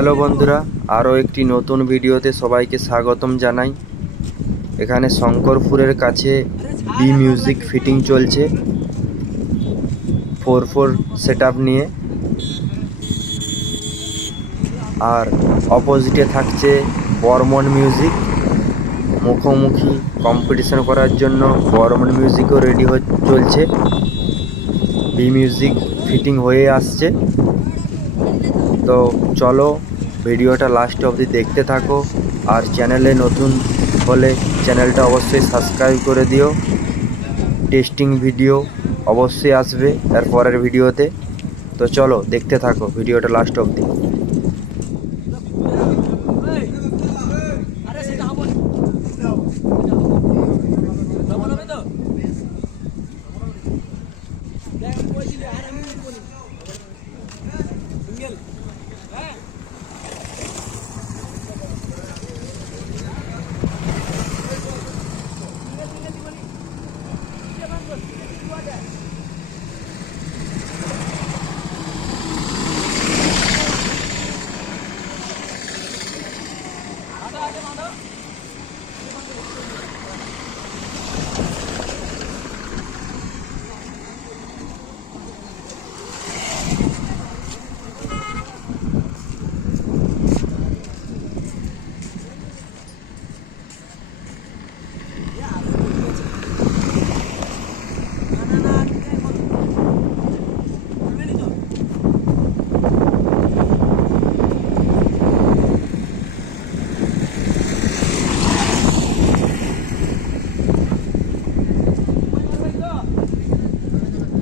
Hello বন্ধুরা, আরও একটি নতুন ভিডিওতে সবাইকে স্বাগতম জানাই। এখানে শঙ্করপুরের কাছে বি মিউজিক ফিটিং চলছে 4/4 সেটআপ নিয়ে। আর অপোজিটে থাকছে বর্মন মিউজিক। মুখোমুখি কম্পিটিশন করার জন্য বর্মন মিউজিকও রেডি চলছে। বি মিউজিক ফিটিং হয়ে আসছে। তো চলো ভিডিওটা লাস্ট অবধি দেখতে থাকো। আর চ্যানেলে নতুন হলে চ্যানেলটা অবশ্যই সাবস্ক্রাইব করে দিও। টেস্টিং ভিডিও অবশ্যই আসবে এর পরের ভিডিওতে। তো চলো দেখতে থাকো ভিডিওটা লাস্ট অবধি।